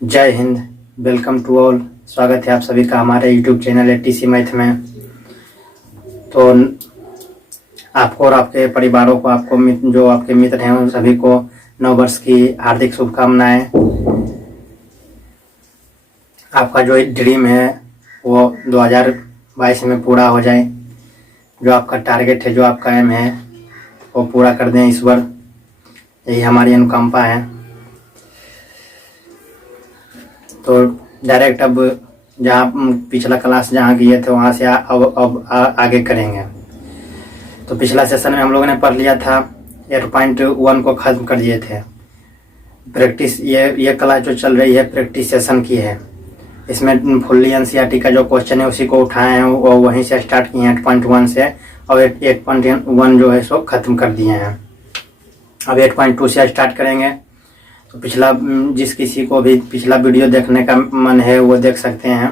जय Hind. Welcome to all. स्वागत है आप सभी का हमारे यूट्यूब चैनल टीसी मैथ में। तो आपको और आपके परिवारों को, जो आपके मित्र हैं उन सभी को नव वर्ष की हार्दिक शुभकामनाएं। आपका जो ड्रीम है वो 2022 में पूरा हो जाए। जो आपका टारगेट है, जो आपका एम है वो पूरा कर दें ईश्वर। यही हमारी अनुकंपा है। तो डायरेक्ट अब जहाँ पिछला क्लास जहाँ किए थे वहाँ से अब आगे करेंगे। तो पिछला सेशन में हम लोगों ने पढ़ लिया था 8.1 को ख़त्म कर दिए थे। प्रैक्टिस ये क्लास जो चल रही है प्रैक्टिस सेशन की है। इसमें फुल्ली एनसीईआरटी का जो क्वेश्चन है उसी को उठाए हैं और वहीं से स्टार्ट किए हैं 8.1 से, और 8.1 जो है सो ख़त्म कर दिए हैं। अब 8.2 से स्टार्ट करेंगे। तो पिछला जिस किसी को भी पिछला वीडियो देखने का मन है वो देख सकते हैं,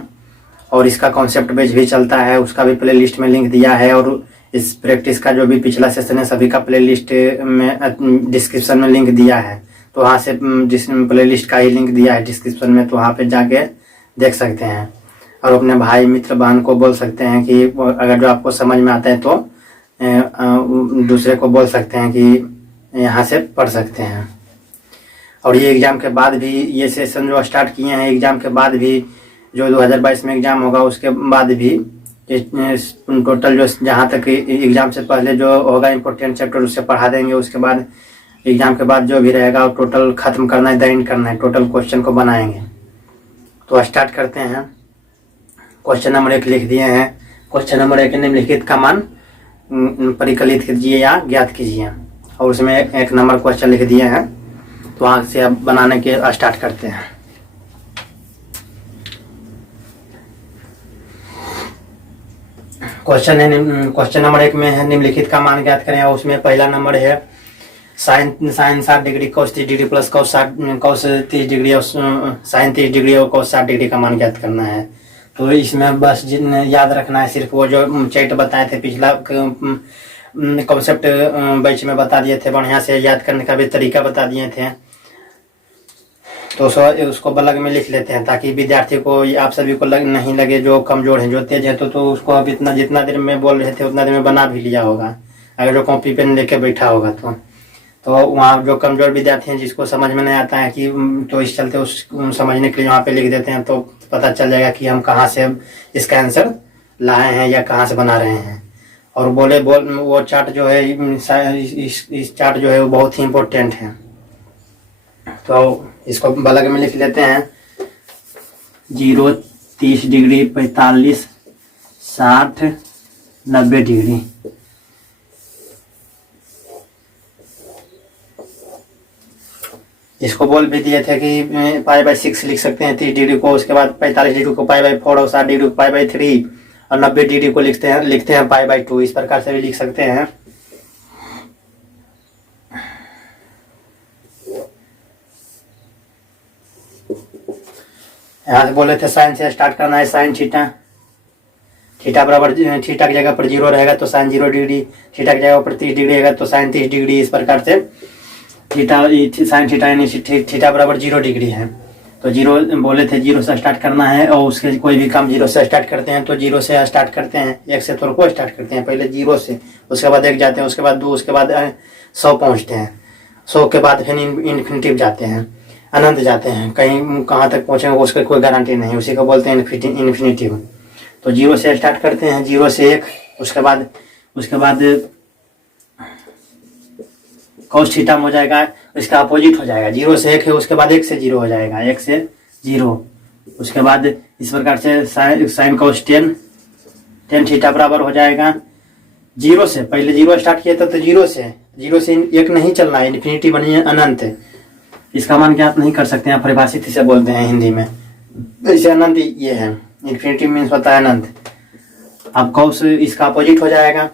और इसका कॉन्सेप्ट बेस भी चलता है, उसका भी प्ले लिस्ट में लिंक दिया है। और इस प्रैक्टिस का जो भी पिछला सेशन है सभी का प्ले लिस्ट में डिस्क्रिप्शन में लिंक दिया है। तो वहाँ से जिस प्ले लिस्ट का ही लिंक दिया है डिस्क्रिप्शन में, तो वहाँ पे जाके देख सकते हैं। और अपने भाई मित्र बहन को बोल सकते हैं कि अगर जो आपको समझ में आता है तो दूसरे को बोल सकते हैं कि यहाँ से पढ़ सकते हैं। और ये एग्ज़ाम के बाद भी, ये सेशन जो स्टार्ट किए हैं एग्ज़ाम के बाद भी, जो 2022 में एग्ज़ाम होगा उसके बाद भी टोटल जो जहाँ तक एग्ज़ाम से पहले जो होगा इम्पोर्टेंट चैप्टर उससे पढ़ा देंगे। उसके बाद एग्ज़ाम के बाद जो भी रहेगा वो टोटल ख़त्म करना है, द करना है, टोटल क्वेश्चन को बनाएंगे। तो स्टार्ट करते हैं। क्वेश्चन नंबर 1 लिख दिए हैं। क्वेश्चन नंबर 1 निम्नलिखित का मान परिकलित कीजिए या ज्ञात कीजिए, और उसमें 1 नंबर क्वेश्चन लिख दिए हैं। तो वहाँ से अब बनाने के स्टार्ट करते हैं। क्वेश्चन नंबर 1 में है निम्नलिखित का मान ज्ञात करें, और उसमें पहला नंबर है sine 60 degree cos 30 degree plus cos 30 degree और साइन 30 डिग्री और कॉस 60 डिग्री का मान ज्ञात करना है। तो इसमें बस याद रखना है सिर्फ वो जो चैट बताए थे पिछला कॉन्सेप्ट बैच में बता दिए थे, बढ़िया से याद करने का भी तरीका बता दिए थे। तो उसको बलग में लिख लेते हैं ताकि विद्यार्थी को, आप सभी को नहीं लगे जो कमजोर है जो तेज है, तो उसको अब जितना देर में बोल रहे थे उतना देर में बना भी लिया होगा अगर जो कॉपी पेन लेके बैठा होगा। तो वहाँ जो कमजोर विद्यार्थी हैं जिसको समझ में नहीं आता है कि, तो इस चलते उस समझने के लिए वहाँ पे लिख देते हैं, तो पता चल जाएगा कि हम कहाँ से इसका आंसर लाए हैं या कहाँ से बना रहे हैं। और वो चार्ट जो है इस चार्ट जो है वो बहुत ही इम्पोर्टेंट है। तो इसको बलग में लिख लेते हैं 0, 30 डिग्री, 45, 60, 90 डिग्री। इसको बोल भी दिए थे कि π/6 लिख सकते हैं 30 डिग्री को, उसके बाद 45 डिग्री को π/4 और 60 डिग्री को π/3 और 90 डिग्री को लिखते हैं π/2। इस प्रकार से भी लिख सकते हैं। यहाँ से बोले थे साइन से स्टार्ट करना है। साइन थीटा बराबर थीटा की जगह पर 0 रहेगा तो साइन 0 डिग्री, थीटा की जगह पर 30 डिग्री रहेगा तो साइन 30 डिग्री। इस प्रकार से साइन थीटा यानी थीटा बराबर 0 डिग्री है। तो 0 बोले थे 0 से स्टार्ट करना है, और उसके कोई भी काम 0 से स्टार्ट करते हैं तो 0 से स्टार्ट करते हैं। 1 से थोड़ा को स्टार्ट करते हैं, पहले 0 से, उसके बाद 1 जाते हैं, उसके बाद 2, उसके बाद 100 पहुँचते हैं। 100 के बाद फिर इन्फिनिटिव जाते हैं, अनंत जाते हैं, कहीं कहाँ तक पहुँचेंगे उसकी कोई गारंटी नहीं, उसी को बोलते हैं इन्फिनिटिव। तो 0 से स्टार्ट करते हैं, 0 से 1, उसके बाद कॉस थीटा हो जाएगा, इसका अपोजिट हो जाएगा। 0 से 1 है, उसके बाद 1 से 0 हो जाएगा, 1 से 0। उसके बाद इस प्रकार से साइन कॉस 10 थीटा बराबर हो जाएगा 0 से, पहले 0 स्टार्ट किया था तो 0 से 1 नहीं चलना है, इन्फिनिटी बनी है अनंत। इसका मान ज्ञात नहीं कर सकते हैं, परिभाषित इसे बोलते हैं हिंदी में। इसे अनंत ये है, इन्फिनिटी मीन्स होता है अनंत। अब कॉस इसका अपोजिट हो जाएगा,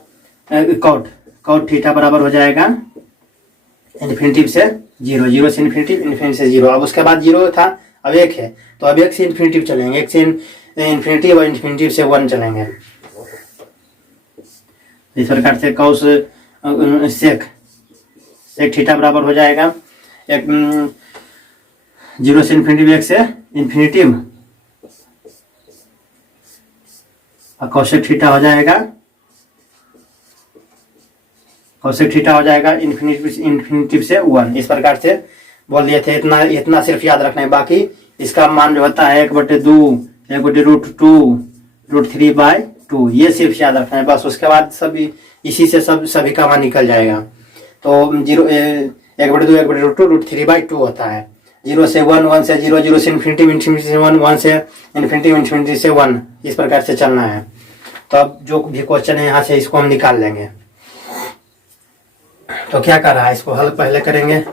कॉट थीटा बराबर हो जाएगा इन्फिनिटी से 0, 0 से इन्फिनिटी, इन्फिनिटी से 0। अब उसके बाद 0 था, अब 1 है, तो अब 1 से इन्फिनिटी चलेंगे, 1 से इन्फिनिटी और इन्फिनिटी से 1 चलेंगे। इस प्रकार से कॉस सेक थीटा बराबर हो जाएगा 0 से इन्फिनिटी, 1 से इन्फिनिटिव, और कोसेक थीटा हो जाएगा, कोसेक थीटा हो जाएगा इन्फिनिटिव से 1। इस प्रकार से बोल दिए थे। इतना इतना सिर्फ याद रखना है। बाकी इसका मान जो होता है 1/2, 1/√2√3/2, ये सिर्फ याद रखना है बस। उसके बाद सभी इसी से सभी का मान निकल जाएगा। तो 1/2 1/√2√3/2 होता है। 0 से 1, 1 से 0, 0 से इन्फिनिटी, इन्फिनिटी से 1, 1 से इन्फिनिटी, इन्फिनिटी से 1, इस प्रकार से चलना है। तो अब जो भी क्वेश्चन है यहाँ से इसको हम निकाल लेंगे। तो क्या कर रहा है, इसको हल पहले करेंगे।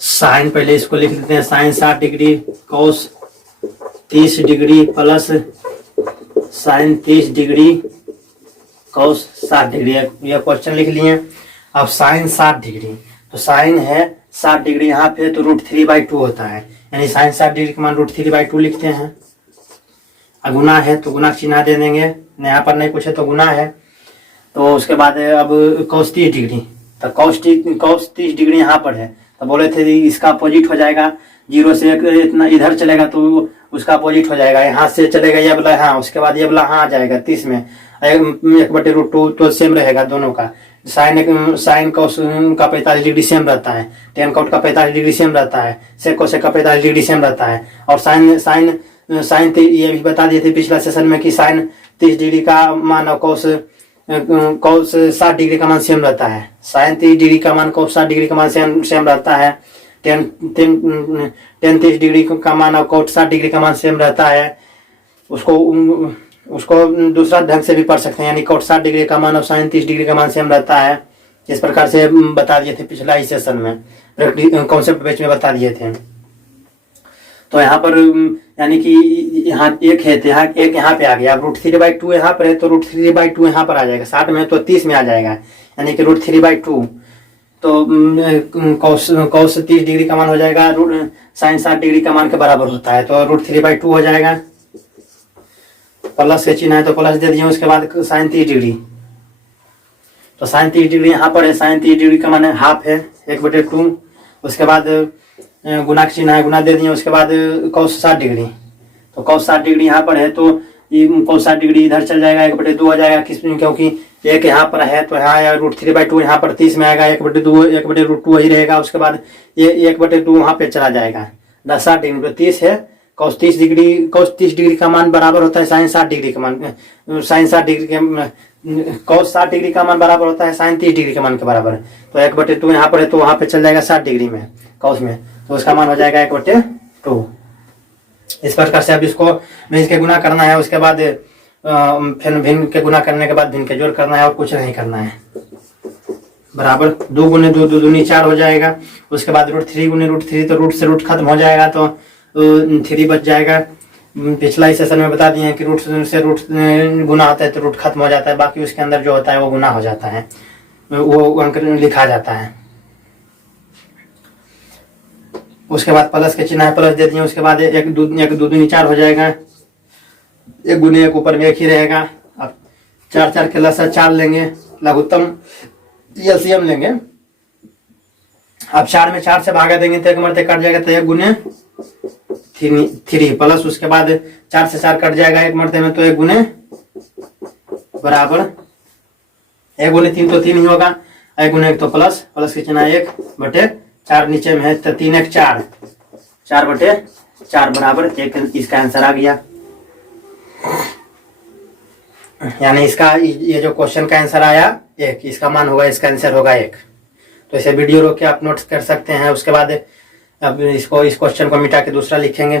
साइन पहले इसको लिख देते हैं, sine 60 degree cos 30 degree plus sine 30 degree cos 60 degree, यह क्वेश्चन लिख लिए। अब साइन 60 डिग्री, तो साइन है 60 डिग्री यहाँ पे, तो √3/2 होता है, यानी साइन 60 डिग्री का मान √3/2 लिखते हैं। गुना है तो गुना चिन्ह दे देंगे, यहाँ पर नहीं पूछे तो गुना है। तो उसके बाद अब कोस 30 डिग्री, तो कोस 30 डिग्री यहाँ पर है, तो बोले थे इसका अपोजिट हो जाएगा। 0 से इतना इधर चलेगा तो उसका अपोजिट हो जाएगा, यहाँ से चलेगा ये वाला यहाँ, उसके बाद ये वाला यहाँ आ जाएगा 30 में, 1/√2 तो सेम रहेगा दोनों का। साइन कोस का 45 डिग्री सेम रहता है, टेन कोट का 45 डिग्री सेम रहता है, सेक कोसेक का 45 डिग्री सेम रहता है। और साइन ये भी बता दिए थे पिछला सेशन में कि साइन 30 डिग्री का मान और कोस 60 डिग्री का मान सेम रहता है। साइन 30 डिग्री का मान कोस 60 डिग्री का मान सेम रहता है। टेन 30 डिग्री का मान और कोस 60 डिग्री का मान सेम रहता है। उसको दूसरा ढंग से भी पढ़ सकते हैं, यानी कोस 60 डिग्री का मान और साइन 30 डिग्री का मान सेम रहता है। इस प्रकार से बता दिए थे पिछला ही सेशन में, कॉन्सेप्ट बेच में बता दिए थे। तो यहाँ पर यानी कि यहाँ एक है, एक यहाँ पे आ गया। अब √3/2 यहाँ पर है, तो √3/2 यहाँ पर आ जाएगा। 60 में तो 30 में आ जाएगा, यानी कि √3/2। तो कोस 30 डिग्री का मान हो जाएगा साइन 60 डिग्री का मान के बराबर होता है, तो √3/2 हो जाएगा। प्लस के चिन्ह है तो प्लस दे दिए। उसके बाद साइन 30 डिग्री, तो साइन 30 डिग्री यहाँ पर है, साइन 30 डिग्री का मान है हाफ है, 1/2। उसके बाद गुना का चिन्ह है, गुना दे दिए। उसके बाद कोस 60 डिग्री, तो कोस 60 डिग्री यहाँ पर है, तो ये कोस 60 डिग्री इधर चल जाएगा, 1/2 हो जाएगा। किस क्योंकि एक यहाँ पर है, तो यहाँ √3/2 यहाँ पर 30 में आएगा, 1/2 वही रहेगा। उसके बाद ये 1/2 वहाँ पे चला जाएगा। 60 डिग्री तो 30 है, कोस 30 डिग्री का मान बराबर होता है साइन 60 डिग्री का मान, साइन 60 डिग्री के कोस 60 डिग्री का मान बराबर होता है साइन 30 डिग्री के मान के बराबर। तो 1/2 यहाँ पर है, तो वहाँ पे चल जाएगा 60 डिग्री में कोस में, तो उसका मान हो जाएगा 1/2। इस प्रकार से अब इसको भिन्न के गुना करना है। उसके बाद फिर भिन्न के गुना करने के बाद भिन्न के जोड़ करना है, और कुछ नहीं करना है। बराबर 2 × 2 2 दूनी 4 हो जाएगा। उसके बाद √3 × √3, तो रूट से रूट खत्म हो जाएगा, तो 3 बच जाएगा। पिछला ही सेशन में बता दिए हैं कि रूट से रूट गुना होता है तो रूट खत्म हो जाता है, बाकी उसके अंदर जो होता है वो गुना हो जाता है, वो अंक लिखा जाता है। उसके बाद प्लस के चिन्ह है, प्लस दे दिए। उसके बाद 1 2 दूनी 4 हो जाएगा, 1 × 1 ऊपर में 1 ही रहेगा। अब 4 4 के लसा 4 लेंगे, लघुत्तम एलसीएम लेंगे। अब 4 में 4 से भागा देंगे तो 1 मरते कट जाएगा, तो 1 × 3 प्लस। उसके बाद 4 से 4 कट जाएगा 1 मरते में, तो 1 × बराबर 1 × 3 तो 3 ही होगा, 1 × 1 तो प्लस के चिन्ह 1/4 नीचे में है, तो 3 1 4 4/4 बराबर 1। इसका आंसर आ गया, यानी इसका ये जो क्वेश्चन का आंसर आया 1, इसका मान होगा, इसका आंसर होगा 1। तो इसे वीडियो रोक के आप नोट्स कर सकते हैं। उसके बाद अब इस क्वेश्चन को मिटा के दूसरा लिखेंगे।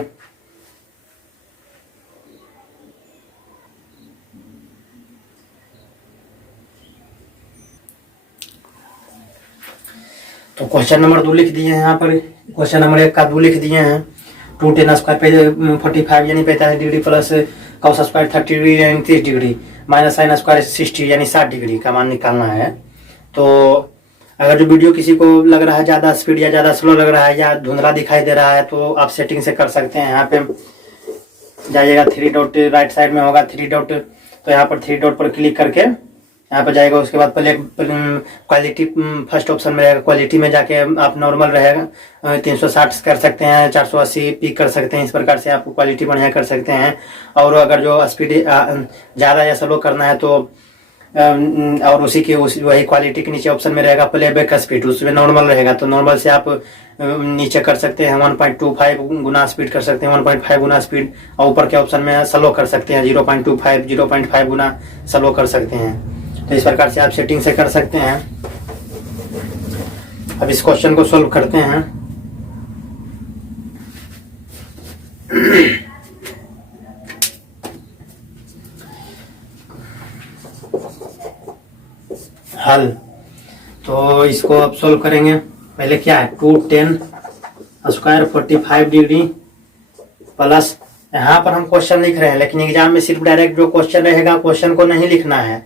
तो क्वेश्चन नंबर 2 लिख दिए हैं यहाँ पर। क्वेश्चन नंबर 1 का 2 लिख दिए हैं। 2 tan² पे 45 यानी 45 डिग्री प्लस cos² 30 डिग्री यानी 30 डिग्री माइनस sin² 60 यानी 60 डिग्री का मान निकालना है। तो अगर जो वीडियो किसी को लग रहा है ज़्यादा स्पीड या ज़्यादा स्लो लग रहा है या धुंधला दिखाई दे रहा है, तो आप सेटिंग से कर सकते हैं। यहाँ पे जाइएगा, 3 डॉट राइट साइड में होगा 3 डॉट, तो यहाँ पर 3 डॉट पर क्लिक करके यहाँ पर जाएगा। उसके बाद पहले क्वालिटी फर्स्ट ऑप्शन में रहेगा, क्वालिटी में जाके आप नॉर्मल रहेगा 360 कर सकते हैं, 480 पिक कर सकते हैं। इस प्रकार से आप क्वालिटी बढ़िया कर सकते हैं। और अगर जो स्पीड ज़्यादा या स्लो करना है तो और वही क्वालिटी के नीचे ऑप्शन में रहेगा प्लेबैक स्पीड, उसमें नॉर्मल रहेगा। तो नॉर्मल से आप नीचे कर सकते हैं 1.25 गुना स्पीड कर सकते हैं, 1.5 गुना स्पीड। और ऊपर के ऑप्शन में स्लो कर सकते हैं 0.5 गुना स्लो कर सकते हैं। तो इस प्रकार से आप सेटिंग से कर सकते हैं। अब इस क्वेश्चन को सॉल्व करते हैं। हल तो इसको अब सोल्व करेंगे। पहले क्या है 210 स्क्वायर 45 डिग्री प्लस, यहाँ पर हम क्वेश्चन लिख रहे हैं लेकिन एग्जाम में सिर्फ डायरेक्ट जो क्वेश्चन रहेगा क्वेश्चन को नहीं लिखना है,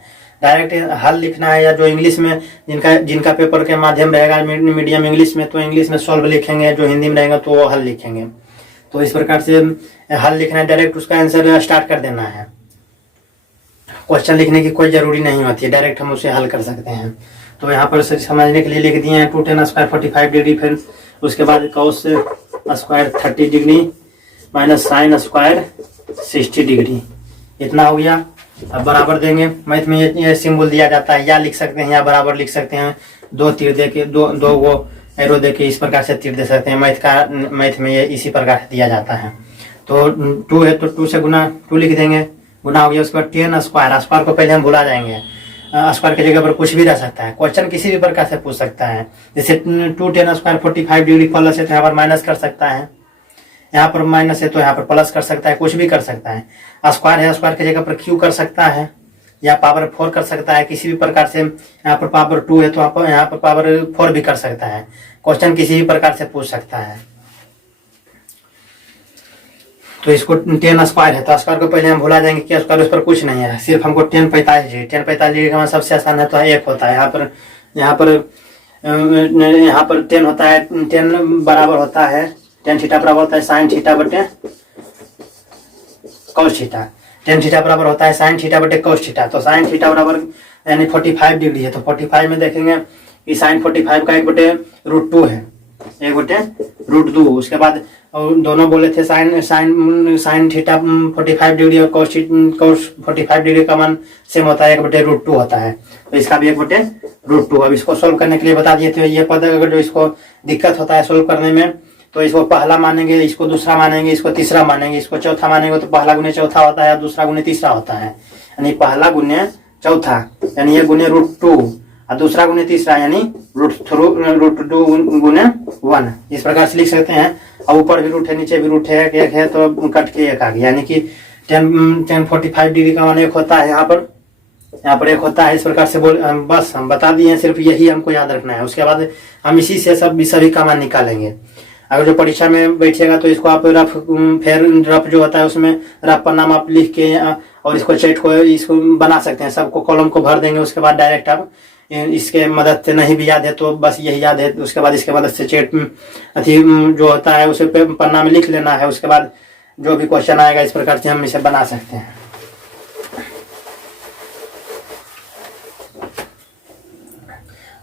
डायरेक्ट हल लिखना है। या जो इंग्लिश में जिनका पेपर के माध्यम रहेगा मीडियम इंग्लिश में, तो इंग्लिश में सॉल्व लिखेंगे, जो हिंदी में रहेगा तो वो हल लिखेंगे। तो इस प्रकार से हल लिखना है, डायरेक्ट उसका आंसर स्टार्ट कर देना है। क्वेश्चन लिखने की कोई जरूरी नहीं होती है, डायरेक्ट हम उसे हल कर सकते हैं। तो यहाँ पर समझने के लिए लिख दिए हैं 210 स्क्वायर 45 डिग्री, फिर उसके बाद cos square 30 degree minus sine square 60 degree, इतना हो गया। अब बराबर देंगे। मैथ में ये सिंबल दिया जाता है, या लिख सकते हैं या बराबर लिख सकते हैं। दो तीर दे के दो वो एरो दे के इस प्रकार से तीर दे सकते हैं। मैथ में ये इसी प्रकार से दिया जाता है। तो 2 है तो 2 से गुना 2 लिख देंगे, गुना हो गया। उसके बाद 10 स्क्वायर, स्क्वायर को पहले हम भुला जाएंगे, स्क्वायर की जगह पर कुछ भी रह सकता है। क्वेश्चन किसी भी प्रकार से पूछ सकता है। जैसे 210 स्क्वायर 45 डिग्री प्लस है तो यहाँ पर माइनस कर सकता है, यहाँ पर माइनस है तो यहाँ पर प्लस कर सकता है, कुछ भी कर सकता है। स्क्वायर है, स्क्वायर की जगह पर क्यू कर सकता है या पावर 4 कर सकता है, किसी भी प्रकार से। यहाँ पर पावर 2 है तो यहाँ पर पावर 4 भी कर सकता है। क्वेश्चन किसी भी प्रकार से पूछ सकता है। तो इसको 10 स्क्वायर है तो स्क्वायर को पहले हम भुला जाएंगे कि स्क्वायर उस पर कुछ नहीं है, सिर्फ हमको 10 45 डिग्री का सबसे आसान है तो 1 होता है। यहाँ पर 10 होता है, 10 बराबर होता है tan थीटा बराबर होता है sin थीटा बटे cos थीटा। tan थीटा बराबर होता है sin थीटा बटे cos थीटा। तो sin थीटा बराबर यानी 45 डिग्री है, तो 45 में देखेंगे कि sin 45 का 1/√2 है, 1/√2। उसके बाद दोनों बोले थे sin थीटा 45 डिग्री और cos 45 डिग्री का मान सेम होता है, 1/√2 होता है। तो इसका भी 1/√2। अब इसको सोल्व करने के लिए बता दिए थे। ये पद अगर जो इसको दिक्कत होता है सोल्व करने में तो इसको पहला मानेंगे, इसको दूसरा मानेंगे, इसको तीसरा मानेंगे, इसको चौथा मानेंगे। तो पहला गुने चौथा होता है, दूसरा गुने तीसरा होता है। यानी पहला गुने चौथा यानी ये गुने √2 और दूसरा गुने तीसरा यानी √2 गुने 1, इस प्रकार से लिख सकते हैं। और ऊपर भी रूट है, नीचे भी रूट है, एक है तो कट के 1 आ गया। यानी कि 10 45 डिग्री का मान 1 होता है, यहाँ पर 1 होता है। इस प्रकार से बस हम बता दिए हैं, सिर्फ यही हमको याद रखना है। उसके बाद हम इसी से सभी का मान निकालेंगे। अगर जो परीक्षा में बैठेगा तो इसको आप रफ जो होता है उसमें रफ पर नाम आप लिख के और इसको चैट को इसको बना सकते हैं, सबको कॉलम को भर देंगे। उसके बाद डायरेक्ट आप इसके मदद से नहीं भी याद है तो बस यही याद है। उसके बाद इसके मदद से चैट जो होता है उसे पन्ना में लिख लेना है। उसके बाद जो भी क्वेश्चन आएगा इस प्रकार से हम इसे बना सकते हैं।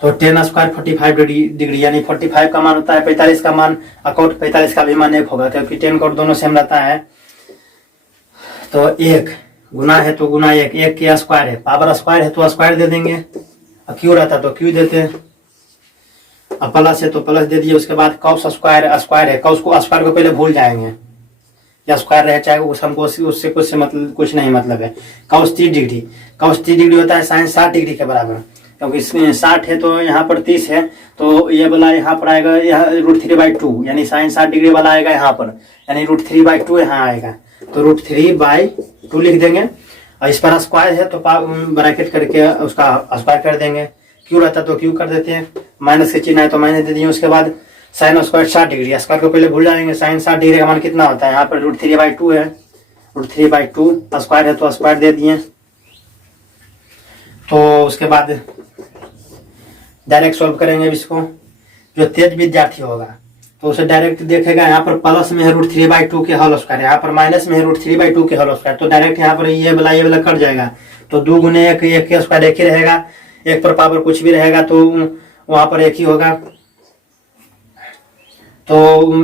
तो 10 स्क्वायर 45 डिग्री यानी 45 का मान होता है 45 का मान, अकाउंट 45 का भी मान 1 होगा क्योंकि 10 का दोनों सेम रहता है। तो 1 गुना है तो गुना 1 के स्क्वायर है, पावर स्क्वायर है तो स्क्वायर दे देंगे, क्यू रहता तो क्यू देते हैं, प्लस है तो प्लस दे दिए। उसके बाद कॉस स्क्वायर है, कॉस को स्क्वायर को पहले भूल जाएंगे, या स्क्वायर रहे चाहे हमको उससे कुछ नहीं मतलब है। कॉस 30 डिग्री होता है साइन 60 डिग्री के बराबर, क्योंकि इसमें 60 है तो यहाँ पर 30 है तो ये वाला यहाँ पर आएगा, यहाँ √3/2 यानी साइन 60 डिग्री वाला आएगा यहाँ पर, यानी √3/2 यहाँ आएगा। तो √3/2 लिख देंगे। और इस पर स्क्वायर है तो ब्रैकेट करके उसका स्क्वायर कर देंगे, क्यू रहता तो क्यू कर देते हैं, माइनस के चिन्ह है तो माइनस दे दिए। उसके बाद साइन स्क्वायर 60 डिग्री, स्क्वायर को पहले भूल जाएंगे। साइन 60 डिग्री का मान कितना होता है, यहाँ पर √3/2 है, √3/2 स्क्वायर है तो स्क्वायर दे दिए। तो उसके बाद डायरेक्ट सॉल्व करेंगे इसको। जो तेज विद्यार्थी होगा तो उसे डायरेक्ट देखेगा, यहाँ पर प्लस में है √3/2 के होल स्क्वायर, यहाँ पर माइनस में है √3/2 के होल स्क्वायर। तो डायरेक्ट यहाँ पर ये वाला कट जाएगा तो 2 गुने 1, 1 का स्क्वायर 1 ही रहेगा, 1 पर पावर कुछ भी रहेगा तो वहां पर 1 ही होगा, तो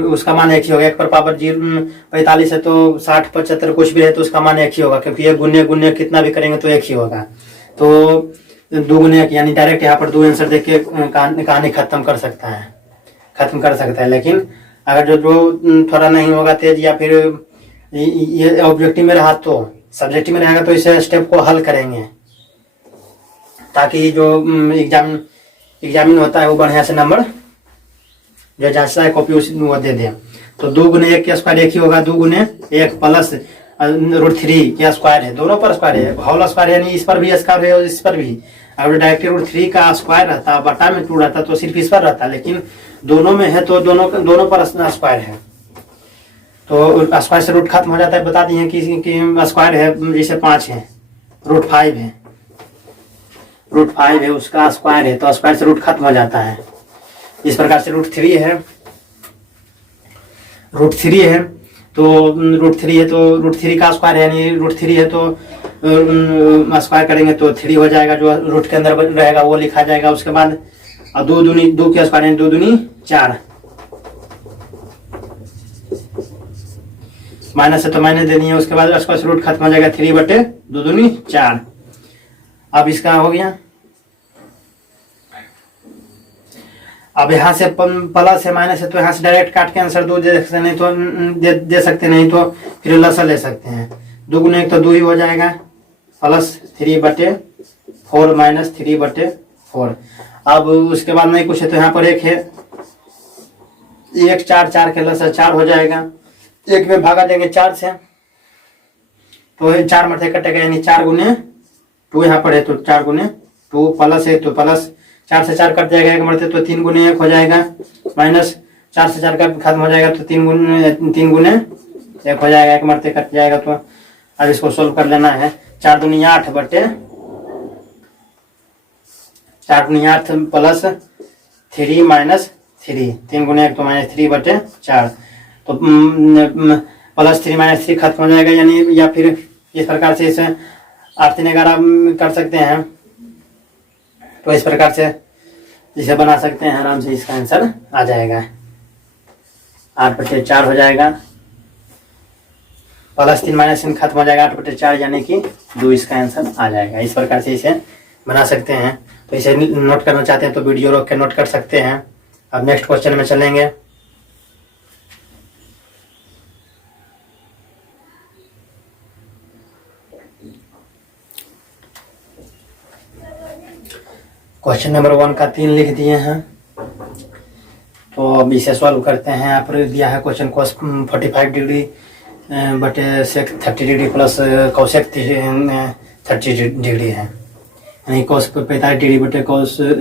उसका मान 1 ही होगा। 1 पर पावर 45 है तो 60, 75 कुछ भी है तो उसका मान 1 ही होगा, क्योंकि 1 गुने गुने कितना भी करेंगे तो 1 ही होगा। तो 2 गुने 1 यानी डायरेक्ट यहाँ पर 2 आंसर देख के कहानी खत्म कर सकता है। लेकिन अगर जो थोड़ा नहीं होगा तेज या फिर ये ऑब्जेक्टिव में रहा तो सब्जेक्टिव में रहेगा तो इसे स्टेप को हल करेंगे, ताकि जो एग्जामिन होता है वो बढ़िया से नंबर जो जांचता है कॉपी वो दे दे। तो 2 गुने 1 का स्क्वायर 1 ही होगा, 2 गुने 1 प्लस √3 का स्क्वायर है, दोनों पर स्क्वायर है, होल स्क्वायर यानी इस पर भी स्क्वायर है और इस पर भी। अगर डायरेक्ट √3 का स्क्वायर रहता, बटा में 2 रहता तो सिर्फ इस पर रहता, लेकिन दोनों में है तो दोनों पर स्क्वायर है, तो स्क्वायर से रूट खत्म हो जाता है। बता दिए कि स्क्वायर है जैसे 5 है, √5 है, √5 है उसका स्क्वायर है तो स्क्वायर से रूट खत्म हो जाता है। इस प्रकार से √3 है तो √3 का स्क्वायर है, यानी √3 है तो स्क्वायर करेंगे तो 3 हो जाएगा, जो रूट के अंदर रहेगा वो लिखा जाएगा। उसके बाद 2 के स्क्वायर है 2 दूनी 4, माइनस है तो माइनस देनी है। उसके बाद स्क्वायर से रूट खत्म हो जाएगा, 3/2 दूनी 4। अब इसका हो गया। अब यहाँ से प्लस है माइनस है तो यहाँ से डायरेक्ट काट के आंसर 2 दे सकते, नहीं तो दे सकते, नहीं तो फिर लसा ले सकते हैं। 2 गुने 1 तो 2 ही हो जाएगा, प्लस 3/4 माइनस 3/4। अब उसके बाद नहीं कुछ है तो यहाँ पर 1 है, 1 4 4 के लसा 4 हो जाएगा, 1 में भागा देंगे 4 से तो 4 मरते कटेगा, यानी 4 गुने 2 यहाँ पर है तो 4 गुने 2 प्लस है तो प्लस 4 से 4 कट जाएगा 1 मरते तो 3 गुने 1 हो जाएगा, माइनस 4 से 4 का खत्म हो जाएगा तो 3 गुने 1 हो जाएगा, 1 मरते कट जाएगा। तो अब इसको सोल्व कर लेना है। 4 दूनी 8 प्लस 3 माइनस 3, 3 गुने 1 तो माइनस 3/4, तो प्लस 3 माइनस 3 खत्म हो जाएगा, यानी या फिर इस प्रकार से इसे 8 3 11 कर सकते हैं। तो इस प्रकार से इसे बना सकते हैं आराम से, इसका आंसर आ जाएगा 8/4 हो जाएगा, प्लस 3 माइनस 3 खत्म हो जाएगा, 8/4 यानी कि 2 इसका आंसर आ जाएगा। इस प्रकार से इसे बना सकते हैं। तो इसे नोट करना चाहते हैं तो वीडियो रोक के नोट कर सकते हैं। अब नेक्स्ट क्वेश्चन में चलेंगे। क्वेश्चन नंबर 1 का 3 लिख दिए हैं, तो अब इसे सॉल्व करते हैं। यहाँ पर दिया है क्वेश्चन cos 45 डिग्री बटे सेक 30 डिग्री प्लस कॉसेक 30 डिग्री है, यानी cos 45 डिग्री बटे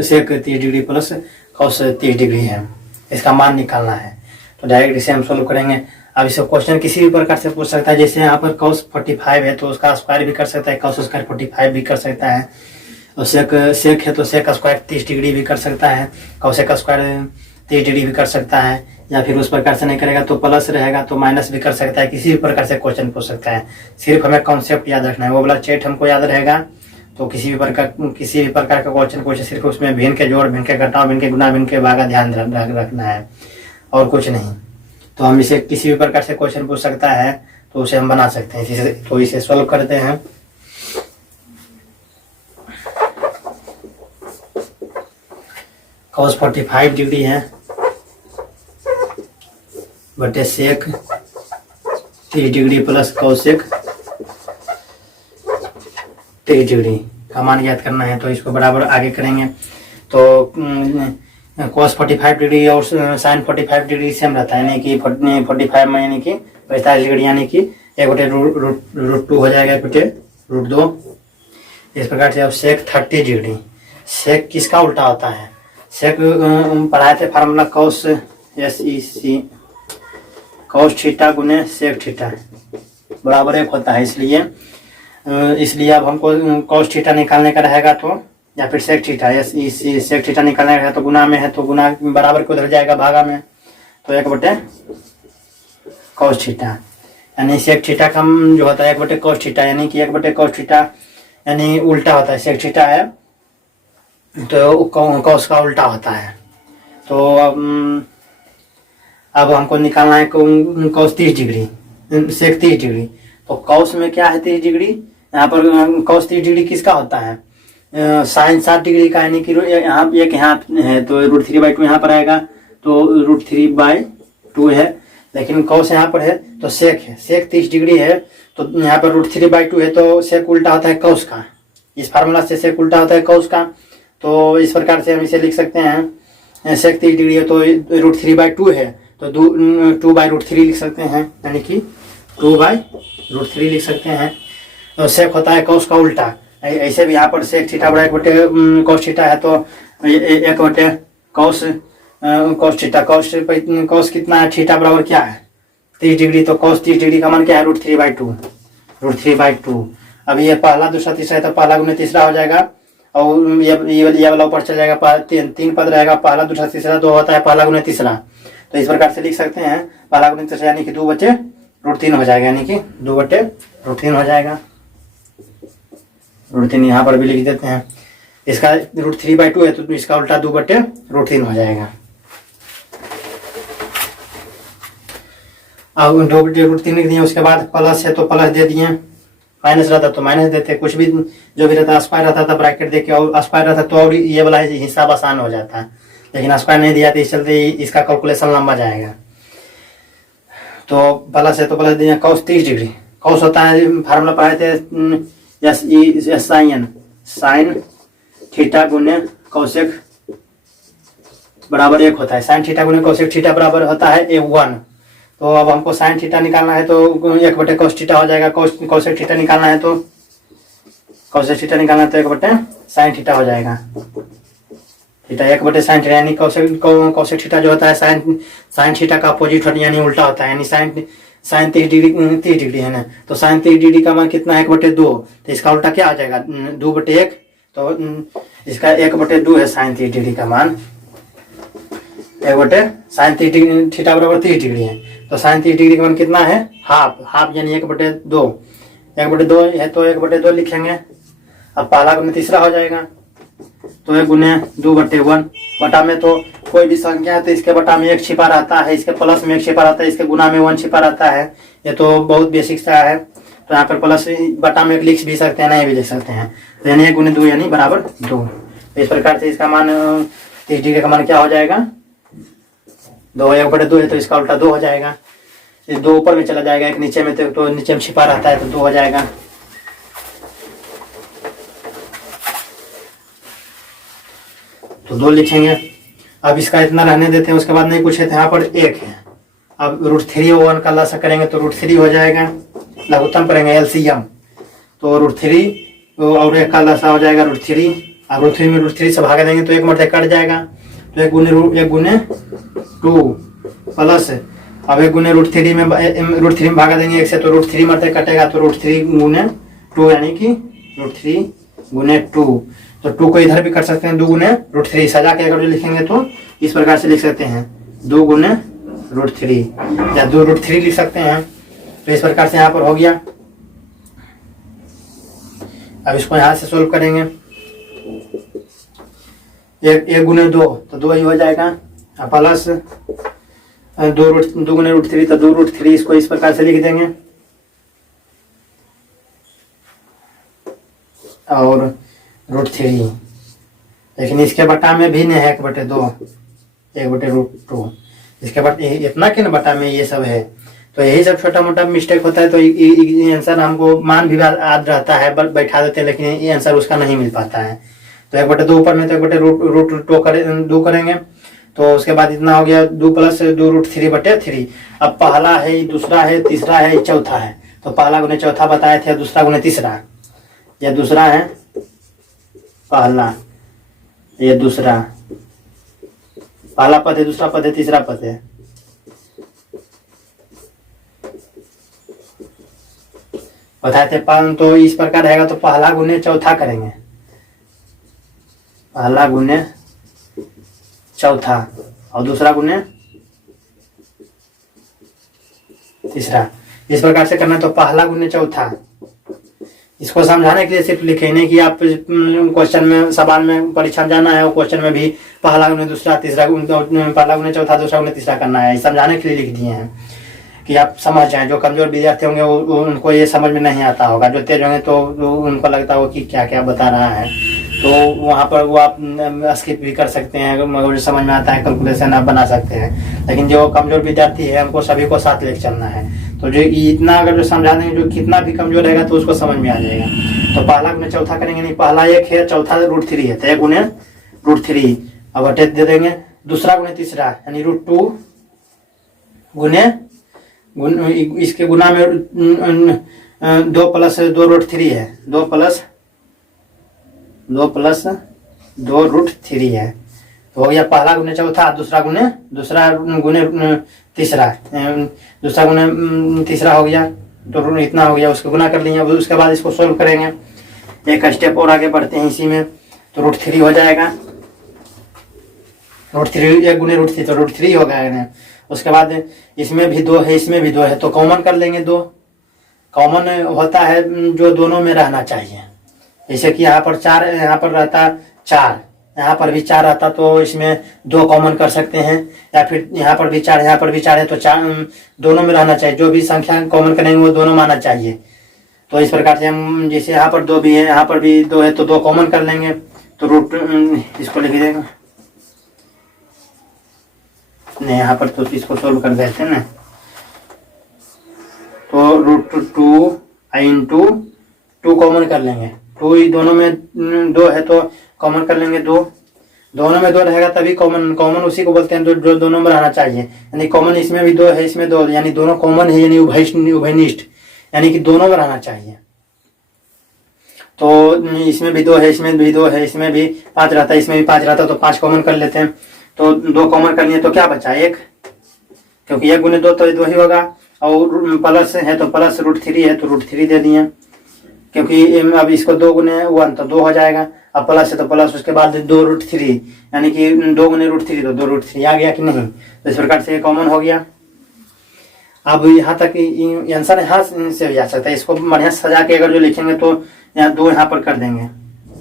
सेक 30 डिग्री प्लस cos 30 डिग्री है। इसका मान निकालना है, तो डायरेक्ट इसे हम सॉल्व करेंगे। अब इसे क्वेश्चन किसी भी प्रकार से पूछ सकता है, जैसे यहाँ पर cos 45 है तो उसका स्क्वायर भी कर सकता है, cos स्क्वायर 45 भी कर सकता है, और सेक है तो सेक स्क्वायर 30 डिग्री भी कर सकता है, कॉसेक स्क्वायर 30 डिग्री भी कर सकता है, या फिर उस प्रकार से नहीं करेगा तो प्लस रहेगा तो माइनस भी कर सकता है। किसी भी प्रकार से क्वेश्चन पूछ सकता है, सिर्फ हमें कॉन्सेप्ट याद रखना है। वो वाला चेट हमको याद रहेगा तो किसी भी प्रकार का क्वेश्चन पूछे सिर्फ उसमें भिन्न के जोड़, भिन्न के घटाव, भिन्न के गुना, भिन्न के भागा ध्यान रखना है और कुछ नहीं। तो हम इसे किसी भी प्रकार से क्वेश्चन पूछ सकता है तो उसे हम बना सकते हैं। तो इसे सॉल्व करते हैं। cos 45 डिग्री है बटे सेक 30 डिग्री प्लस कॉसेक 30 डिग्री का मान याद करना है, तो इसको बराबर आगे करेंगे। तो cos 45 डिग्री और sin 45 डिग्री सेम रहता है, यानी कि 45 में यानी कि 45 डिग्री, यानी कि 1/√2 हो जाएगा, 1/√2। इस प्रकार से अब सेक 30 डिग्री, सेक किसका उल्टा होता है? सेक पढ़ाए थे formula cos SEC cos theta गुने सेक थीटा बराबर 1 होता है। इसलिए अब हमको cos थीटा निकालने का रहेगा तो, या फिर sec theta SEC sec theta निकालने का है तो गुना में है तो गुना बराबर को उधर जाएगा भागा में, तो 1/cos थीटा, यानी सेक थीटा का जो होता है 1/cos थीटा, यानी कि 1/cos थीटा यानी उल्टा होता है, सेक थीटा है तो कॉस का उल्टा होता है। तो अब हमको निकालना है कॉस 30 डिग्री, सेक 30 डिग्री। तो कॉस में क्या है 30 डिग्री, यहाँ पर कॉस 30 डिग्री किसका होता है, साइन 60 डिग्री का, यानी कि यहाँ एक यहाँ है तो √3/2 यहाँ पर आएगा, तो √3/2 है। लेकिन कॉस यहाँ पर है तो सेक है, सेक 30 डिग्री है तो यहाँ पर √3/2 है, तो सेक उल्टा होता है कॉस का। इस फार्मूला से सेक उल्टा होता है कॉस का। तो इस प्रकार से हम इसे लिख सकते हैं, सेक 30 डिग्री है तो √3/2 है तो 2/√3 लिख सकते हैं, यानी कि 2/√3 लिख सकते हैं। तो सेक होता है कॉस का उल्टा। ऐसे भी यहाँ पर सेक थीटा बड़ा 1/cos कॉस थीटा है तो 1/cos कॉस थीटा। कॉस कितना है, थीटा बराबर क्या है 30 डिग्री, तो कॉस 30 डिग्री का मान क्या है √3/2। अब ये पहला दूसरा तीसरा है तो पहला गुने तीसरा हो जाएगा, और ये वाला ऊपर चल जाएगा, तीन पद रहेगा, पहला दूसरा तीसरा 2 होता है, पहला गुने तीसरा। तो इस प्रकार से लिख सकते हैं पहला गुने तीसरा यानी कि 2/√3 हो जाएगा, यानी कि 2/√3 हो जाएगा। √3 यहाँ पर भी लिख देते हैं। इसका √3/2 है तो इसका उल्टा 2/√3 हो जाएगा। अब 2/√3 लिख दिए, उसके बाद प्लस है तो प्लस दे दिए, माइनस रहता तो माइनस देते, कुछ भी जो भी रहता, स्क्वायर रहता था ब्रैकेट देके, और स्क्वायर रहता तो और ये वाला हिसाब आसान हो जाता है, लेकिन स्क्वायर नहीं दिया तो इस चलते इसका कैलकुलेशन लंबा जाएगा। तो प्लस है तो प्लस दिया, कॉस 30 डिग्री, कॉस होता है फार्मूला पढ़ाए थे साइन थीटा गुने कोसेक बराबर 1 होता है, साइन थीटा गुने कोसेक थीटा बराबर होता है 1। तो अब हमको साइन थीटा निकालना है तो 1/cos थीटा हो जाएगा, कोसेक थीटा निकालना है तो 1/sin थीटा हो जाएगा। थीटा 1/sin थीटा, यानी कोसेक थीटा जो होता है साइन थीटा का अपोजिट यानी उल्टा होता है, यानी साइन 30 डिग्री है ना, तो साइन 30 डिग्री का मान कितना है 1/2, तो इसका उल्टा क्या आ जाएगा 2/1, तो इसका 1/2 है साइन 30 डिग्री का मान, 1/sin 30 डिग्री, थीटा बराबर 30 डिग्री है, तो साइन 30 डिग्री का मान कितना है हाफ यानी 1/2 है तो 1/2 लिखेंगे। अब पहला गुने तीसरा हो जाएगा तो 1 गुने 2/1, बटा में तो कोई भी संख्या है तो इसके बटा में 1 छिपा रहता है, इसके प्लस में 1 छिपा रहता है, इसके गुना में 1 छिपा रहता है, ये तो बहुत बेसिक सा है। तो यहाँ पर प्लस बटा में 1 लिख भी सकते हैं, नहीं भी लिख सकते हैं, तो यानी 1 गुने 2 यानी बराबर 2। तो इस प्रकार से इसका मान 30 डिग्री का मान क्या हो जाएगा 2, 1/2 है तो इसका उल्टा 2 हो जाएगा। 2 ऊपर में चला जाएगा, 1 नीचे में, तो नीचे में छिपा रहता है तो 2 हो जाएगा। तो 2 लिखेंगे। अब इसका इतना रहने देते हैं, उसके बाद नहीं पूछे थे, यहाँ पर 1 है। अब √3 और 1 का लसा करेंगे तो √3 हो जाएगा, लघुत्तम करेंगे एलसीएम, तो √3 और 1 का लसा हो जाएगा √3। अब √3 में √3 से भाग देंगे तो 1 मरते कट जाएगा, तो 1 गुने 2 प्लस, अब 1 गुने √3 में भागा देंगे 1 से, तो √3 मरते कटेगा, तो √3 गुने 2 यानी कि √3 गुने 2। तो 2 को इधर भी कर सकते हैं, 2 गुने √3 सजा के अगर लिखेंगे तो इस प्रकार से लिख सकते हैं 2 गुने √3 या 2√3 लिख सकते हैं। तो इस प्रकार से यहाँ पर हो गया। अब इसको यहाँ से सोल्व करेंगे, 1 गुने 2 तो 2 ही हो जाएगा, प्लस 2 गुने √3 तो 2√3, इसको इस प्रकार से लिख देंगे, और √3, लेकिन इसके बटा में भी नहीं है 1/2, 1/√2, इसके बाद इतना के न बटा में ये सब है। तो यही सब छोटा मोटा मिस्टेक होता है, तो ये आंसर हमको मान भी याद रहता है, बैठा देते हैं, लेकिन ये आंसर उसका नहीं मिल पाता है। तो 1/2 ऊपर में तो 1/√2 करेंगे, तो उसके बाद इतना हो गया 2 प्लस 2√3/3। अब पहला है, दूसरा है, तीसरा है, चौथा है, तो पहला गुने चौथा बताए थे, दूसरा गुने तीसरा, यह दूसरा है पहला, ये दूसरा, पहला पद है, दूसरा पद है, तीसरा पद है। बताए थे तो इस प्रकार रहेगा, तो पहला गुने चौथा करेंगे, पहला गुने चौथा और दूसरा गुने तीसरा, इस प्रकार से करना। तो पहला गुने चौथा, इसको समझाने के लिए सिर्फ लिखे, नहीं कि आप क्वेश्चन में सवाल में परीक्षा में जाना है और क्वेश्चन में भी पहला गुने दूसरा तीसरा पहला गुने चौथा दूसरा गुने तीसरा करना है, समझाने के लिए लिख दिए हैं कि आप समझ जाएं। जो कमजोर विद्यार्थी होंगे उनको ये समझ में नहीं आता होगा, जो तेज होंगे तो उनको लगता होगा कि क्या क्या बता रहा है, तो वहाँ पर वो आप स्किप भी कर सकते हैं, मगर समझ में आता है कैलकुलेशन आप बना सकते हैं। लेकिन जो कमजोर विद्यार्थी है उनको सभी को साथ लेकर चलना है, तो जो इतना अगर जो समझा देंगे, जो कितना भी कमजोर रहेगा तो उसको समझ में आ जाएगा। तो पहला गुने चौथा करेंगे, नहीं पहला 1 है, चौथा √3 है, तो 1 गुने √3 अब अटे दे देंगे। दूसरा गुने तीसरा यानी √2 गुने इसके गुना में 2 + 2 √3 है, 2 + 2 √3 है, तो हो गया पहला गुने चौथा, दूसरा गुने तीसरा, दूसरा गुने तीसरा हो गया, तो इतना हो गया, उसको गुना कर लिया। उसके बाद इसको सोल्व करेंगे, एक स्टेप और आगे बढ़ते हैं इसी में, तो √3 हो जाएगा, √3 1 गुने √3 तो √3 हो गया। उसके बाद इसमें भी 2 है, इसमें भी 2 है, तो कॉमन कर लेंगे। 2 कॉमन होता है जो दोनों में रहना चाहिए, जैसे कि यहाँ पर 4, यहाँ पर रहता 4, यहाँ पर भी 4 रहता, तो इसमें 2 कॉमन कर सकते हैं, या फिर यहाँ पर भी 4, यहाँ पर भी 4 है, तो 4 दोनों में रहना चाहिए, जो भी संख्या कॉमन करेंगे वो दोनों में आना चाहिए। तो इस प्रकार से हम, जैसे यहाँ पर 2 भी है, यहाँ पर भी 2 है, तो 2 कॉमन कर लेंगे, तो इसको लिख देंगे, नहीं यहाँ पर तो इसको सोल्व कर देते हैं ना, तो √2 × 2 कॉमन कर लेंगे, 2 दोनों में 2 है तो कॉमन कर लेंगे। 2 दोनों में 2 रहेगा तभी कॉमन उसी को बोलते हैं जो दोनों में रहना चाहिए, यानी कॉमन इसमें भी 2 है, इसमें 2, यानी दोनों कॉमन है, यानी उभयनिष्ठ, यानी कि दोनों में रहना चाहिए। तो इसमें भी 2 है, इसमें भी 2 है, इसमें भी 5 रहता है, इसमें भी 5 रहता है, तो 5 कॉमन कर लेते हैं। तो 2 कॉमन कर लिए तो क्या बचा 1, क्योंकि 1 गुने 2 तो 2 ही होगा, और प्लस है तो प्लस √3 है तो √3 दे दिए, क्योंकि अब इसको 2 गुने 1 तो 2 हो जाएगा, अब प्लस है तो प्लस, उसके बाद 2 √3 यानी कि 2 गुने √3 तो 2 √3 आ गया कि नहीं। तो इस प्रकार से ये कॉमन हो गया। अब यहाँ तक आंसर यहाँ से भी आ सकता है, इसको बढ़िया सजा के अगर जो लिखेंगे तो यहाँ 2 यहाँ पर कर देंगे,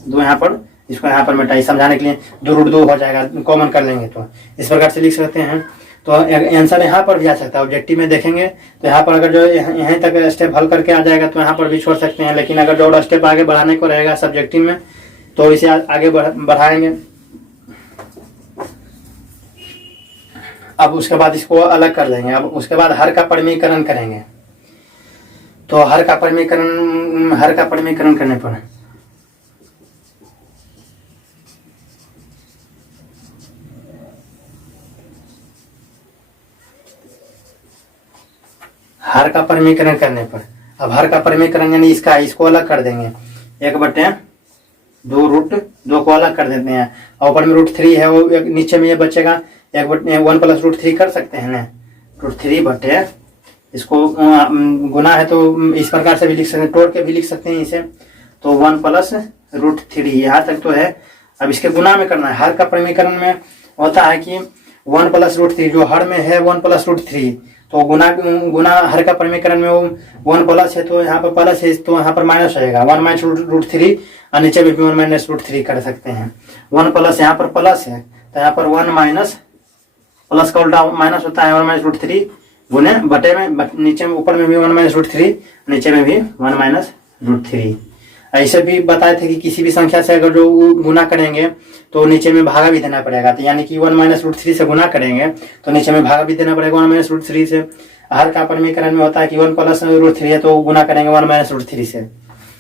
2 यहाँ पर, इसको यहाँ पर मिटाई समझाने के लिए 2 √2 हो जाएगा, कॉमन कर लेंगे तो इस प्रकार से लिख सकते हैं। तो आंसर यहाँ पर भी आ सकता है, ऑब्जेक्टिव में देखेंगे तो यहाँ पर अगर जो यहीं तक स्टेप हल करके आ जाएगा तो यहाँ पर भी छोड़ सकते हैं, लेकिन अगर जो स्टेप आगे बढ़ाने को रहेगा सब्जेक्टिव में तो इसे आगे बढ़ाएंगे। अब उसके बाद इसको अलग कर लेंगे। अब उसके बाद हर का परिमीकरण करेंगे, तो हर का परिमीकरण करने पर हर का परिमीकरण करने पर, अब हर का परिमीकरण यानी इसको अलग कर देंगे, 1/2 को अलग कर देते हैं, और ऊपर में √3 है, वो नीचे में ये बचेगा 1 + √3 कर सकते हैं ना, √3 इसको गुना है तो इस प्रकार से भी लिख सकते हैं, तोड़ के भी लिख सकते हैं इसे, तो 1 + √3 यहाँ तक तो है। अब इसके गुना में करना है, हर का परिमीकरण में होता है कि 1 + √3 जो हर में है 1 + √3, तो गुना हर का परिमीकरण में वो 1 प्लस है तो यहाँ पर प्लस है, तो यहाँ पर माइनस हो जाएगा 1 - √3, और नीचे में भी 1 - √3 कर सकते हैं। 1 प्लस यहाँ पर प्लस है तो यहाँ पर 1 माइनस, प्लस का उल्टा माइनस होता है 1 - √3 गुने बटे में, नीचे में ऊपर में भी 1 - √3, नीचे में भी 1 - √3। ऐसे भी बताए थे कि किसी भी संख्या से अगर जो गुना करेंगे तो नीचे में भागा भी देना पड़ेगा, तो यानी कि 1 - √3 से गुना करेंगे तो नीचे में भागा भी देना पड़ेगा 1 - √3 से। हर का परिमीकरण में होता है कि 1 + √3 है तो गुना करेंगे 1 - √3 से,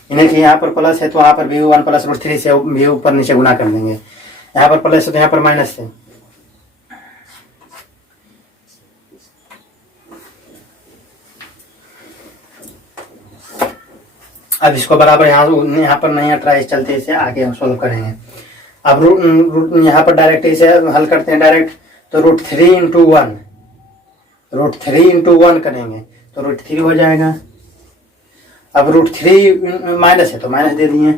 यानी कि यहाँ पर प्लस है तो यहाँ पर भी 1 + √3 से भी ऊपर नीचे गुना कर देंगे, यहाँ पर प्लस है तो यहाँ पर माइनस है। अब इसको बराबर यहाँ पर नहीं हट रहा है, इस चलते इसे आगे हम सोल्व करेंगे। अब यहाँ पर डायरेक्ट इसे हल करते हैं डायरेक्ट, तो √3 × 1 करेंगे तो √3 हो जाएगा। अब √3 माइनस है तो माइनस दे दिए।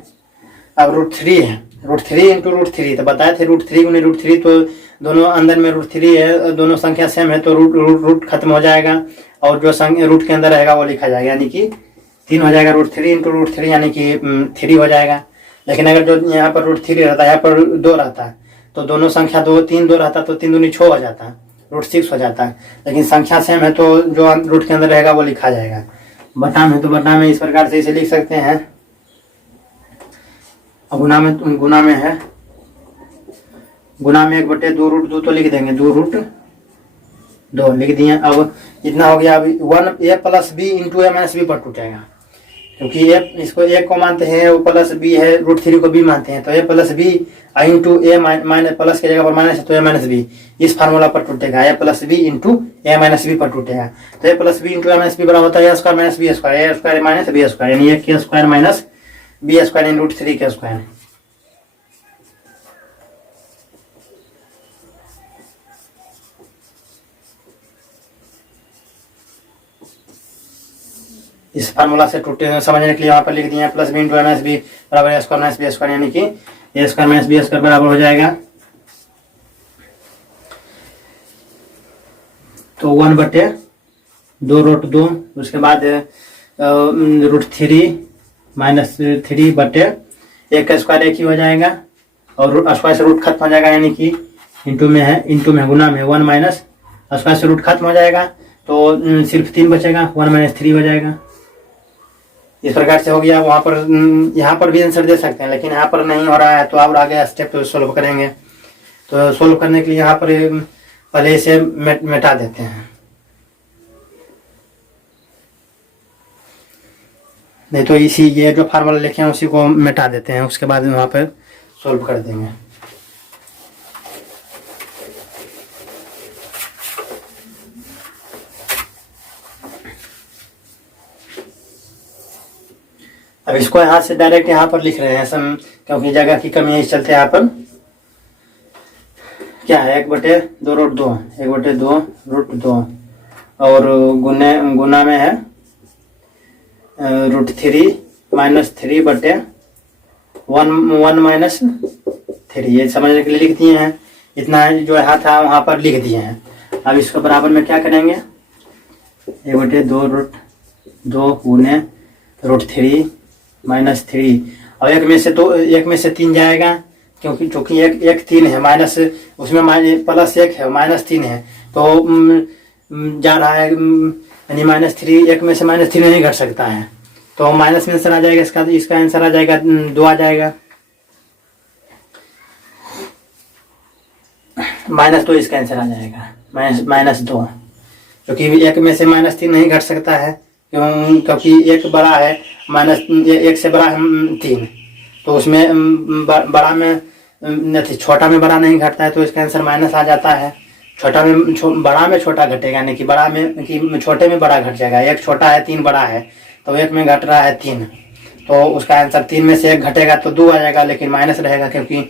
अब √3 है, √3 × √3 तो बताए थे √3 गुने √3, तो दोनों अंदर में √3 है, दोनों संख्या सेम है तो रूट खत्म हो जाएगा, और जो संख्या रूट के अंदर रहेगा वो लिखा जाएगा, यानी कि 3 हो जाएगा, √3 इंटू √3 यानी कि 3 हो जाएगा। लेकिन अगर जो यहाँ पर √3 रहता है, यहाँ पर 2 रहता है, तो दोनों संख्या 2 3 2 रहता तो 3 दूनी 6 हो जाता है, √6 हो जाता है। लेकिन संख्या सेम है तो जो रूट के अंदर रहेगा वो लिखा जाएगा। बटा में तो बटा में इस प्रकार से इसे लिख सकते हैं। और गुना में है, गुना में 1/2 √2 तो लिख देंगे, 2 लिख दिए। अब इतना हो गया। अब 1a + b into a - b पर टूटेगा, क्योंकि a इसको a को मानते हैं, वो प्लस b है, √3 को b मानते हैं, तो a + b into a minus plus की जगह पर माइनस है तो a - b इस फार्मूला पर टूटेगा। a + b into a - b पर टूटेगा। तो a + b into a - b बराबर होता है a² - b², a² - b² यानी a² - b² इन √3 के स्क्वायर। इस फार्मूला से टूटे समझने के लिए यहाँ पर लिख दिए +b इंटू a - b बराबर a² - b² यानी कि a² - b² बराबर हो जाएगा तो 1/2 उसके बाद √3 - 3 बटे 1 का स्क्वायर 1 ही हो जाएगा, और स्क्वायर से रूट खत्म हो जाएगा, यानी कि इंटू में गुना में 1 माइनस स्क्वायर से रूट खत्म हो जाएगा तो सिर्फ 3 बचेगा, 1 - 3 हो जाएगा। इस प्रकार से हो गया। वहाँ पर यहाँ पर भी आंसर दे सकते हैं, लेकिन यहाँ पर नहीं हो रहा है तो और आगे स्टेप सोल्व करेंगे। तो सोल्व करने के लिए यहाँ पर पहले इसे मिटा देते हैं, नहीं तो इसी ये जो फार्मूला लिखे हैं उसी को मिटा देते हैं, उसके बाद वहाँ पर सोल्व कर देंगे। अब इसको यहाँ से डायरेक्ट यहाँ पर लिख रहे हैं क्योंकि जगह की कमी है, इस चलते यहाँ पर क्या है 1/2 √2 और गुना में है √3 - 3 बटे 1 - 3 ये समझने के लिए लिख दिए हैं। इतना जो यहाँ था वहाँ पर लिख दिए हैं। अब इसको बराबर में क्या करेंगे, 1/2 √2 गुने √3 - 3 और एक में से 3 जाएगा, क्योंकि चूंकि एक 3 है, माइनस उसमें +1 है, -3 है, तो जा रहा है यानी -3, एक में से -3 नहीं घट सकता है, तो माइनस में आंसर आ जाएगा। इसका आंसर आ जाएगा 2 आ जाएगा, -2 इसका आंसर आ जाएगा, -2, क्योंकि एक में से -3 नहीं घट सकता है, क्योंकि एक बड़ा है, -1 से बड़ा है 3, तो उसमें बड़ा में छोटा में बड़ा नहीं घटता है, तो इसका आंसर माइनस आ जाता है। बड़ा में छोटा घटेगा, यानी कि बड़ा में कि छोटे में बड़ा घट जाएगा। एक छोटा है 3 बड़ा है, तो एक में घट रहा है 3, तो उसका आंसर 3 में से 1 घटेगा तो 2 आ जाएगा, लेकिन माइनस रहेगा क्योंकि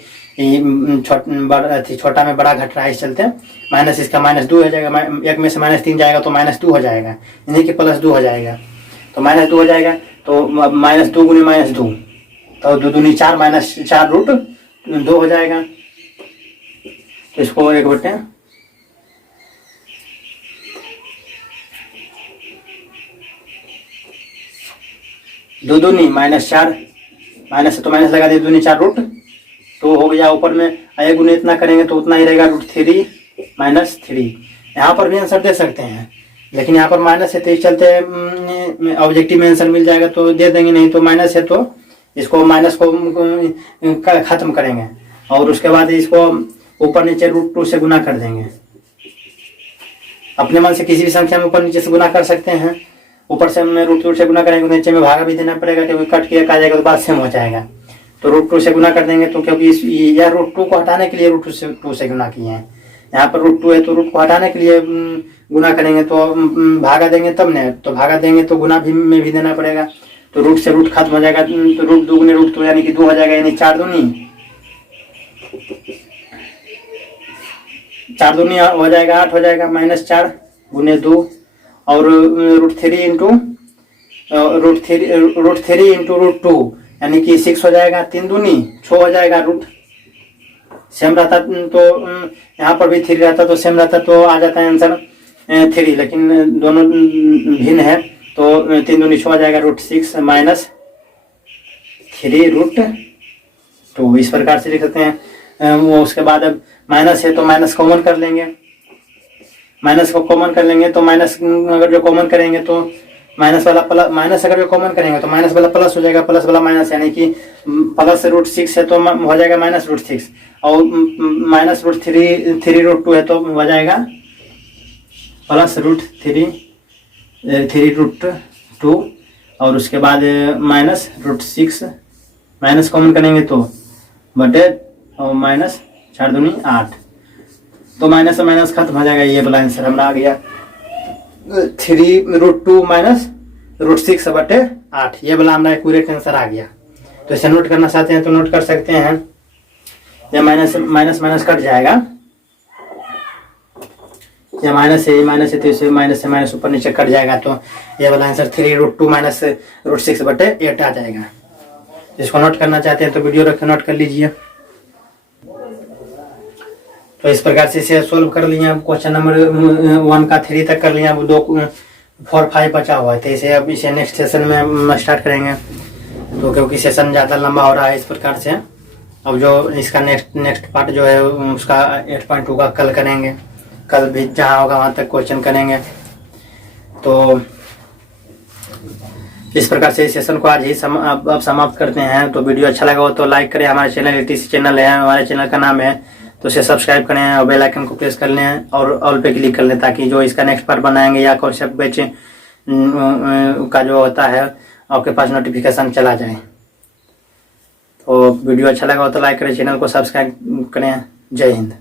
छोटा में बड़ा घट रहा है, इस चलते माइनस इसका -2 हो जाएगा। एक में से -3 जाएगा तो -2 हो जाएगा, यानी कि +2 हो जाएगा, तो -2 हो जाएगा। तो -2 गुने -2 तो 2 दूनी 4 -4 √2 हो जाएगा। तो इसको 1/2 2 दूनी -4 माइनस से तो माइनस लगा दे, 2 दूनी 4 √2 हो गया। ऊपर में आए गुने इतना करेंगे तो उतना ही रहेगा, √3 - 3। यहाँ पर भी आंसर दे सकते हैं, लेकिन यहाँ पर माइनस है तो इस चलते ऑब्जेक्टिव में आंसर मिल जाएगा तो दे देंगे, नहीं तो माइनस है तो इसको माइनस को खत्म करेंगे और उसके बाद इसको ऊपर नीचे √2 से गुना कर देंगे। अपने मन से किसी भी संख्या में ऊपर नीचे से गुना कर सकते हैं। ऊपर से हमने √2 से गुना करेंगे, नीचे में भागा भी देना पड़ेगा, क्योंकि कट के आ जाएगा तो बात सेम हो जाएगा। तो √2 से गुना कर देंगे, तो क्योंकि यह √2 को हटाने के लिए √2 से गुना किए हैं। यहाँ पर √2 है तो √2 को हटाने के लिए गुना करेंगे, तो भागा देंगे तब नहीं, तो भागा देंगे तो गुना भी में भी देना पड़ेगा, तो रूट से रूट खत्म हो जाएगा, तो √2 गुने √2 यानी कि 2 हो जाएगा, यानी 4 दूनी हो जाएगा, 8 हो जाएगा, -4 गुने 2 और √3 इंटू √2 यानी कि 6 हो जाएगा, 3 दूनी 6 हो जाएगा। रूट सेम रहता तो यहाँ पर भी 3 रहता तो सेम रहता तो आ जाता है आंसर 3, लेकिन दोनों भिन्न है तो 3 दूनी 6 आ जाएगा, √6 माइनस 3√2 इस प्रकार से लिख सकते हैं। वो उसके बाद अब माइनस है तो माइनस कॉमन कर लेंगे, माइनस को कॉमन कर लेंगे तो माइनस अगर जो कॉमन करेंगे तो माइनस वाला प्लस, माइनस अगर जो कॉमन करेंगे तो माइनस वाला प्लस हो जाएगा, प्लस वाला माइनस, यानी कि प्लस √6 है तो हो जाएगा माइनस √6 और माइनस √3 है तो हो जाएगा प्लस √3 और उसके बाद माइनस √6 माइनस कॉमन करेंगे तो बटे और माइनस 4 दूनी 8, तो माइनस से माइनस खत्म हो जाएगा। ये वाला आंसर हमारा आ गया 3√2 माइनस √6 बटे 8, ये वाला हमारा एक्यूरेट आंसर आ गया। तो इसे नोट करना चाहते हैं तो नोट कर सकते हैं, ये माइनस माइनस माइनस कट जाएगा, ये माइनस है तो इसे माइनस से माइनस ऊपर नीचे कट जाएगा, तो ये वाला आंसर 3√2 माइनस √6 बटे 8 आ जाएगा। जिसको नोट करना चाहते हैं तो वीडियो रख नोट कर लीजिए। तो इस प्रकार से इसे सोल्व कर लिया। क्वेश्चन नंबर 1 का 3 तक कर लिया, अब 2 4 5 बचा हुआ है, तो इसे अब इसे नेक्स्ट सेशन में हम स्टार्ट करेंगे। तो क्योंकि सेशन ज़्यादा लंबा हो रहा है इस प्रकार से, अब जो इसका नेक्स्ट पार्ट जो है उसका 8.2 का कल करेंगे, कल भी जहाँ होगा वहाँ तक क्वेश्चन करेंगे। तो इस प्रकार से इस सेशन को आज ही अब समाप्त करते हैं। तो वीडियो अच्छा लगा हो तो लाइक करें, हमारे चैनल एटीसी चैनल है, हमारे चैनल का नाम है, तो इसे सब्सक्राइब करें और बेल आइकन को प्रेस कर लें और ऑल पे क्लिक कर लें, ताकि जो इसका नेक्स्ट पार्ट बनाएंगे या कॉन्सेप्ट बेच का जो होता है आपके पास नोटिफिकेशन चला जाए। तो वीडियो अच्छा लगा हो तो लाइक करें, चैनल को सब्सक्राइब करें। जय हिंद।